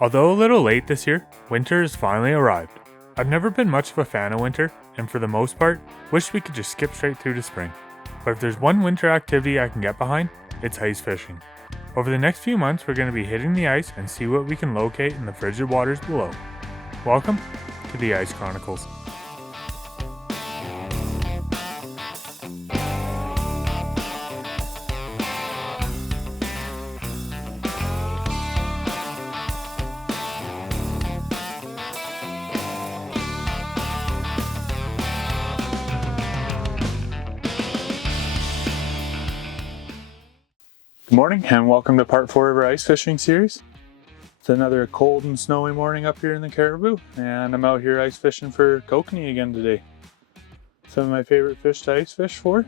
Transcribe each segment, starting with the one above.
Although a little late this year, winter has finally arrived. I've never been much of a fan of winter, and for the most part, wish we could just skip straight through to spring. But if there's one winter activity I can get behind, it's ice fishing. Over the next few months, we're going to be hitting the ice and see what we can locate in the frigid waters below. Welcome to the Ice Chronicles. Good morning and welcome to part 4 of our ice fishing series. It's another cold and snowy morning up here in the Caribou, and I'm out here ice fishing for Kokanee again today. Some of my favorite fish to ice fish for.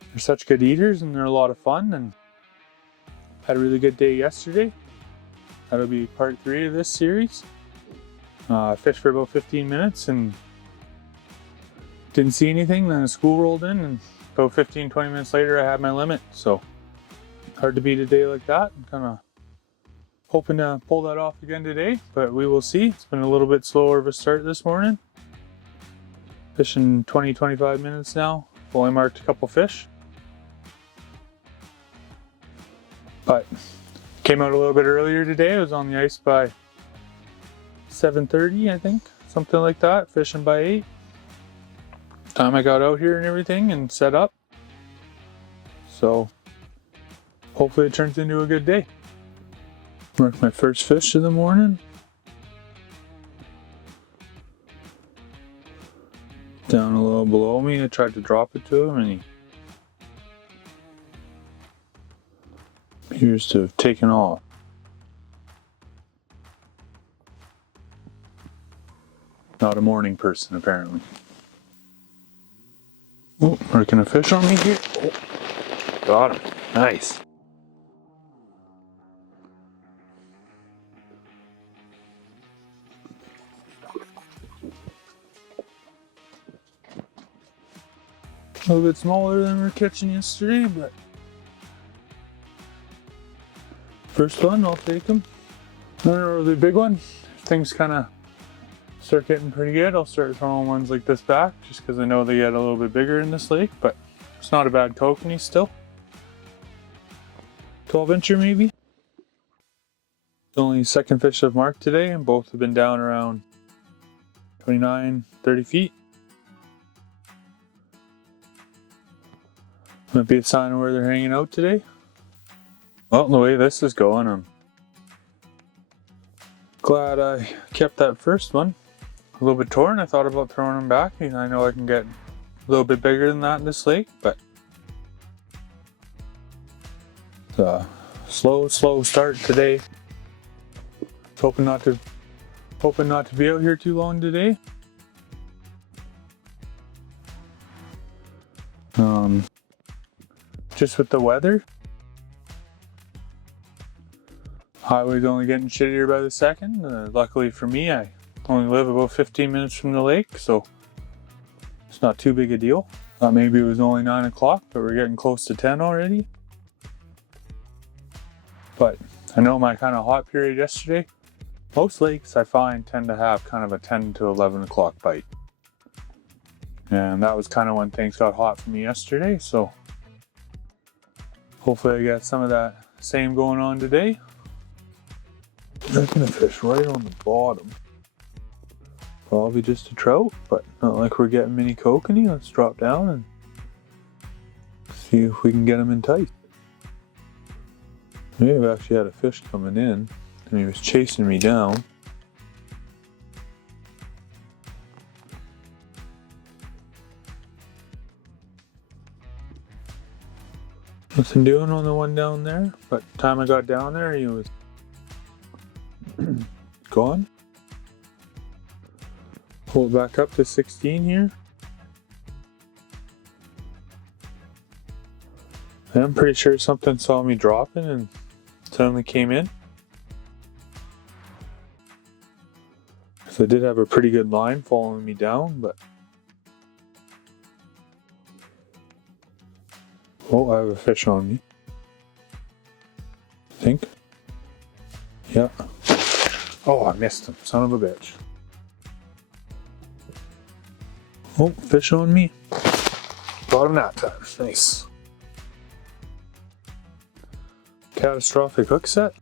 They're such good eaters and they're a lot of fun, and had a really good day yesterday. That'll be part 3 of this series. I fished for about 15 minutes and didn't see anything, then the school rolled in and about 15-20 minutes later I had my limit, so hard to beat a day like that. I'm kind of hoping to pull that off again today, but we will see. It's been a little bit slower of a start this morning. Fishing 20-25 minutes now. Only marked a couple fish, but came out a little bit earlier today. I was on the ice by 7:30, I think, something like that, fishing by 8. Time I got out here and everything and set up, so hopefully it turns into a good day. Marked my first fish of the morning. Down a little below me. I tried to drop it to him and he appears to have taken off. Not a morning person apparently. Oh, marking a fish on me here. Oh, got him. Nice. A little bit smaller than we were catching yesterday, but first one, I'll take him. Not a really big one. If things kind of start getting pretty good, I'll start throwing ones like this back, just because I know they get a little bit bigger in this lake, but it's not a bad kokanee still. 12-incher maybe. It's only second fish I've marked today, and both have been down around 29-30 feet. Might be a sign of where they're hanging out today. Well, the way this is going, I'm glad I kept that first one. A little bit torn. I thought about throwing them back. I know I can get a little bit bigger than that in this lake, but it's a slow start today. Hoping not to be out here too long today. Just with the weather. Highway's only getting shittier by the second. Luckily for me, I only live about 15 minutes from the lake, so it's not too big a deal. Thought maybe it was only 9 o'clock, but we're getting close to 10 already. But I know my kind of hot period yesterday, most lakes I find tend to have kind of a 10 to 11 o'clock bite. And that was kind of when things got hot for me yesterday, so hopefully I get some of that same going on today. They're gonna fish right on the bottom. Probably just a trout, but not like we're getting many kokanee. Let's drop down and see if we can get them enticed. May have actually had a fish coming in and he was chasing me down. Nothing doing on the one down there, but the time I got down there he was gone. Pull it back up to 16 here. And I'm pretty sure something saw me dropping and suddenly came in. So I did have a pretty good line following me down, but oh, I have a fish on me. I think. Yeah. Oh, I missed him. Son of a bitch. Oh, fish on me. Got him that time. Nice. Catastrophic hook set.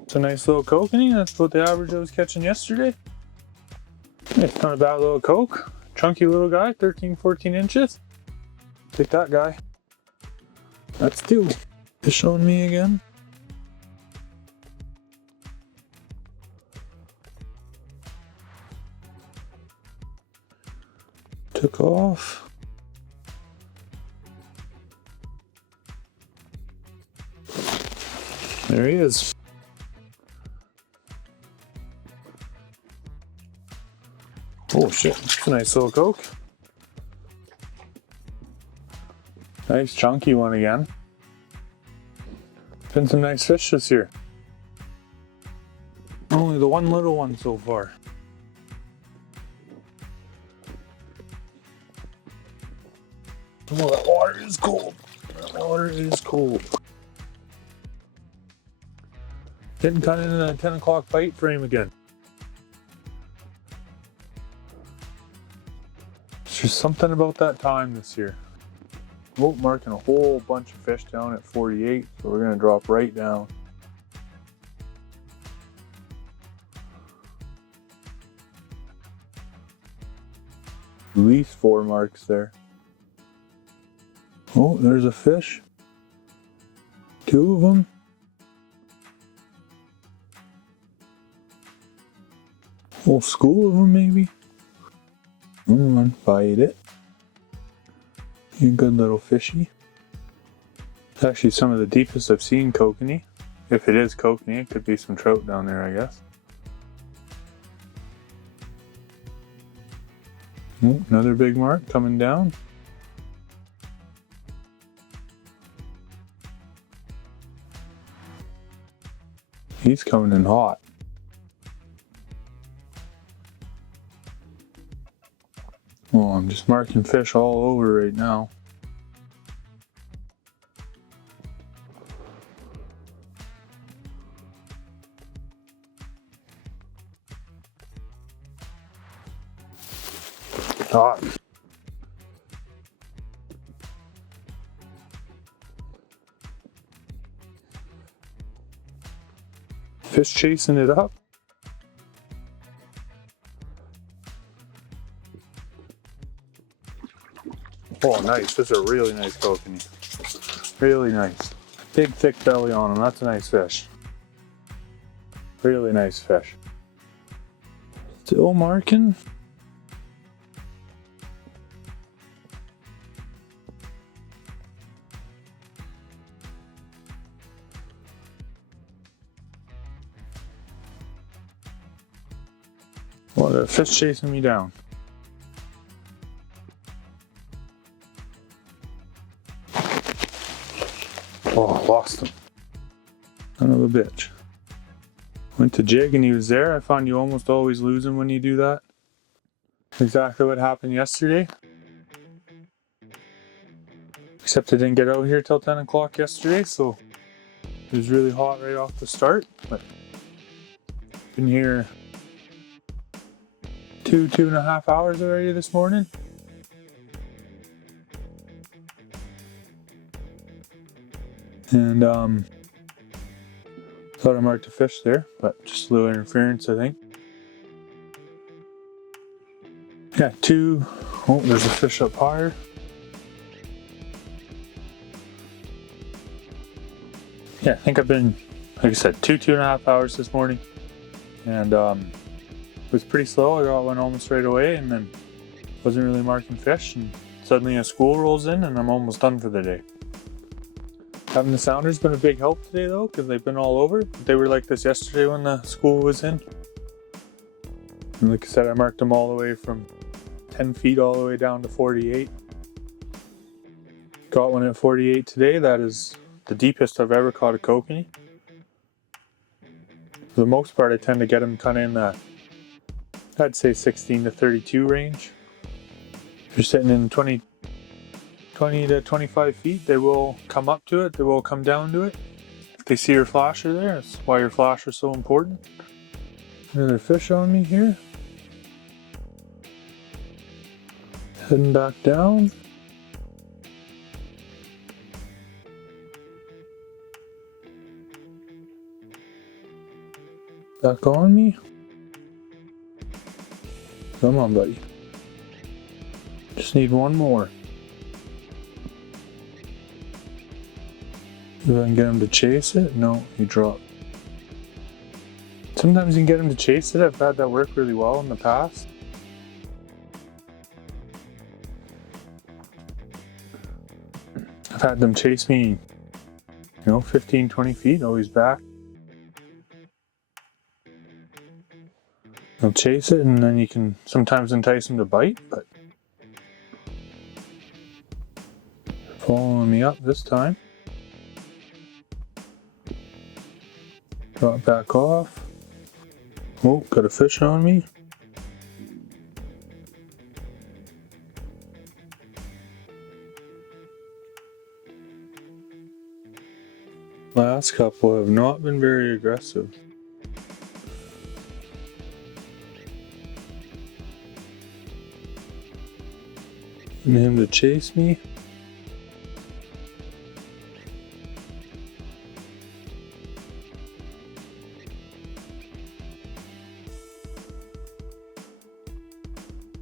It's a nice little kokanee. That's about the average I was catching yesterday. It's not a bad little coke. Chunky little guy, 13, 14 inches. Take that guy. That's two. Fish on me again. Took off. There he is. Oh shit, it's a nice little coke. Nice chunky one again. Been some nice fish this year. Only the one little one so far. Oh, that water is cold. That water is cold. Getting kind of in a 10 o'clock bite frame again. There's just something about that time this year. Oh, marking a whole bunch of fish down at 48, so we're gonna drop right down. At least 4 marks there. Oh, there's a fish. 2 of them. Whole school of them maybe. Come on, bite it. You good little fishy. It's actually some of the deepest I've seen kokanee. If it is kokanee, it could be some trout down there, I guess. Oh, another big mark coming down. He's coming in hot. Oh, I'm just marking fish all over right now. Hot. Fish chasing it up. Oh, nice. This is a really nice kokanee. Really nice. Big, thick belly on him. That's a nice fish. Really nice fish. Still marking. Oh, the fish chasing me down. Oh, lost him. Son of a bitch. Went to jig and he was there. I found you almost always lose him when you do that. Exactly what happened yesterday. Except I didn't get out here till 10 o'clock yesterday, so it was really hot right off the start. But been here 2.5 hours already this morning. And thought I marked a fish there, but just a little interference, I think. Yeah, 2. Oh, there's a fish up higher. Yeah, I think I've been, like I said, 2.5 hours this morning. And it was pretty slow. I got one almost right away and then wasn't really marking fish. And suddenly a school rolls in and I'm almost done for the day. Having the sounders been a big help today though, because they've been all over. They were like this yesterday when the school was in. And like I said, I marked them all the way from 10 feet all the way down to 48. Got one at 48 today. That is the deepest I've ever caught a kokanee. For the most part, I tend to get them kind of in that, I'd say 16 to 32 range. If you're sitting in 20 20 to 25 feet, they will come up to it, they will come down to it. If they see your flasher there, that's why your flasher is so important. Another fish on me here. Heading back down. Back on me. Come on, buddy. Just need one more. If I can get him to chase it. No, he dropped. Sometimes you can get him to chase it. I've had that work really well in the past. I've had them chase me, 15, 20 feet, always back. They'll chase it and then you can sometimes entice them to bite, but following me up this time. Drop back off. Oh, got a fish on me. Last couple have not been very aggressive. And him to chase me.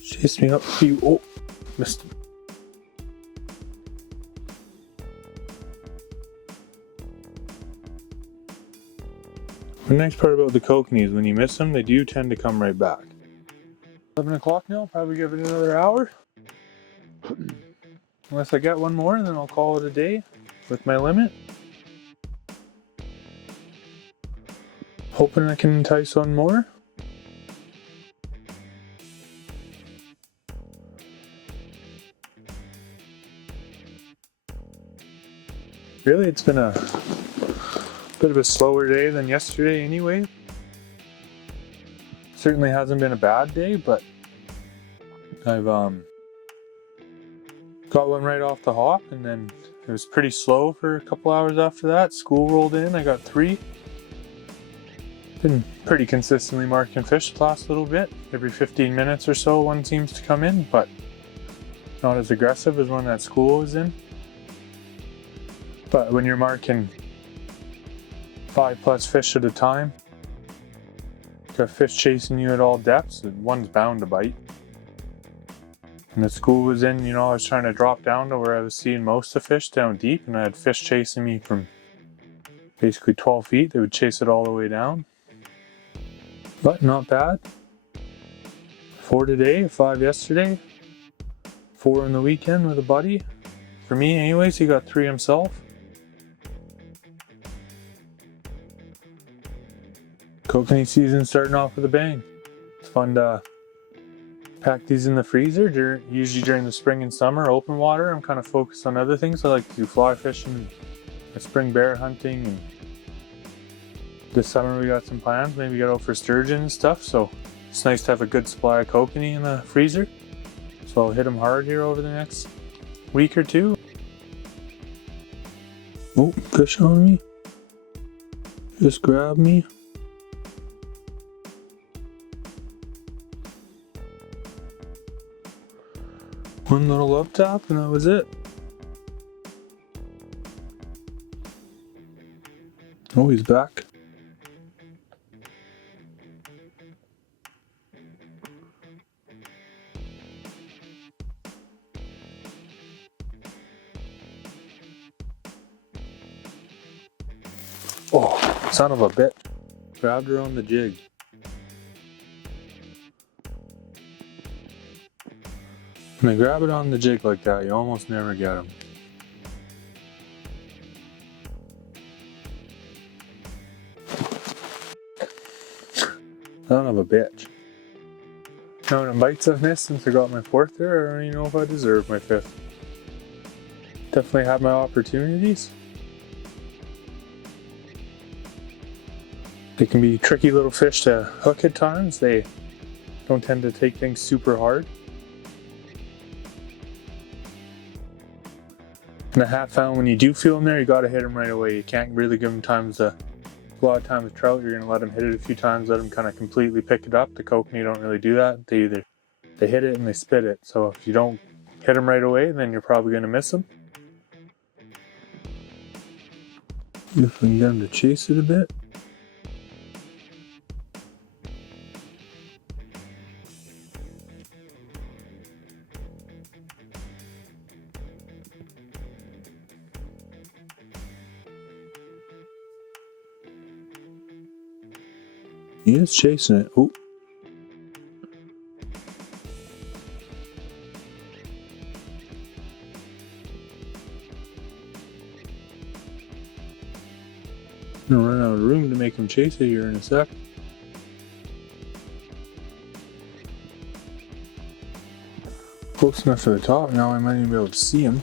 Chase me up a few. Oh, missed him. The nice part about the kokanee is when you miss them, they do tend to come right back. 11 o'clock now, probably give it another hour. Unless I get one more, then I'll call it a day with my limit. Hoping I can entice one more. Really, it's been a bit of a slower day than yesterday anyway. Certainly hasn't been a bad day, but I've got one right off the hop, and then it was pretty slow for a couple hours after that. School rolled in, I got 3. Been pretty consistently marking fish the last little bit. Every 15 minutes or so one seems to come in, but not as aggressive as when that school was in. But when you're marking 5+ fish at a time, got fish chasing you at all depths, and one's bound to bite. When the school was in, I was trying to drop down to where I was seeing most of the fish down deep, and I had fish chasing me from basically 12 feet. They would chase it all the way down. But not bad. 4 today, 5 yesterday, 4 in the weekend with a buddy. For me anyways, he got 3 himself. Kokanee season starting off with a bang. It's fun to pack these in the freezer. Usually during the spring and summer, open water, I'm kind of focused on other things. I like to do fly fishing, spring bear hunting, and this summer we got some plans. Maybe get out for sturgeon and stuff, so it's nice to have a good supply of kokanee in the freezer. So I'll hit them hard here over the next week or 2. Oh, fish on me. Just grab me. One little up top and that was it. Oh, he's back. Oh, son of a bitch. Grabbed her on the jig. When they grab it on the jig like that, you almost never get them. Son of a bitch. How many bites I've missed since I got my 4th there, I don't even know if I deserve my 5th. Definitely had my opportunities. They can be tricky little fish to hook at times. They don't tend to take things super hard. And I have found when you do feel them there, you got to hit them right away. You can't really give them time to. A lot of times with trout, you're going to let them hit it a few times, let them kind of completely pick it up. The kokanee don't really do that. They hit it and they spit it. So if you don't hit them right away, then you're probably going to miss them. If we can get them to chase it a bit. He is chasing it. Oh. I'm gonna run out of room to make him chase it here in a sec. Close enough to the top now, I might even be able to see him.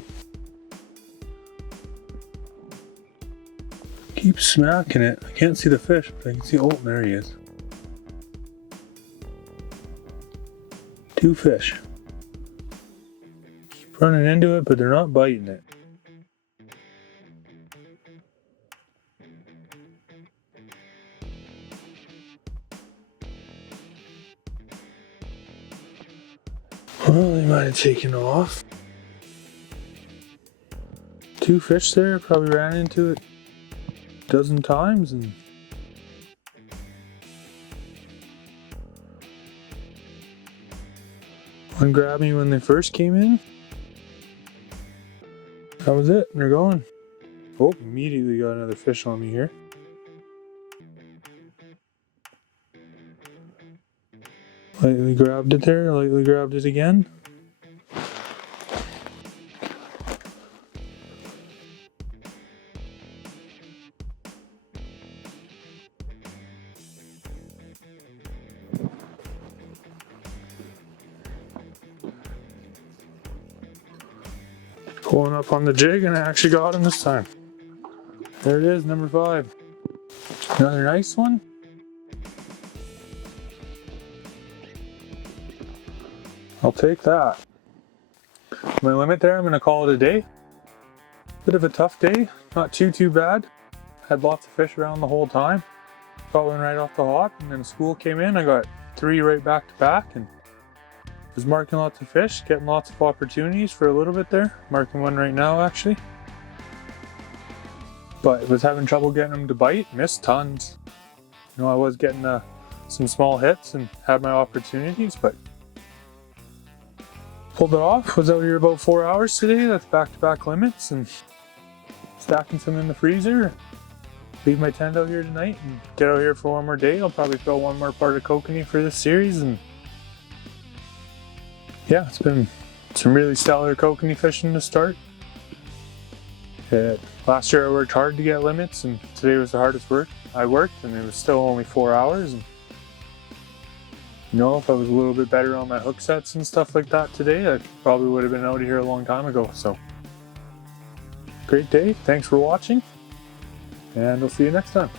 Keep smacking it. I can't see the fish, but I can see. Oh, there he is. 2 fish. Keep running into it, but they're not biting it. Well, they might have taken off. 2 fish there, probably ran into it a dozen times and one grabbed me when they first came in. That was it, they're gone. Oh, immediately got another fish on me here. Lightly grabbed it there, lightly grabbed it again. Pulling up on the jig and I actually got him this time. There it is, number 5. Another nice one. I'll take that. My limit there, I'm going to call it a day. Bit of a tough day, not too bad. Had lots of fish around the whole time. Got one right off the hop, and then school came in. I got 3 right back to back and was marking lots of fish, getting lots of opportunities for a little bit there. Marking one right now actually. But was having trouble getting them to bite, missed tons. You know, I was getting some small hits and had my opportunities, but pulled it off. Was out here about 4 hours today. That's back-to-back limits and stacking some in the freezer. Leave my tent out here tonight and get out here for one more day. I'll probably throw one more part of kokanee for this series, and yeah, it's been some really stellar kokanee fishing to start. Last year I worked hard to get limits, and today was the hardest work I worked, and it was still only 4 hours. And you know, if I was a little bit better on my hook sets and stuff like that today, I probably would have been out of here a long time ago. So, great day. Thanks for watching, and I'll see you next time.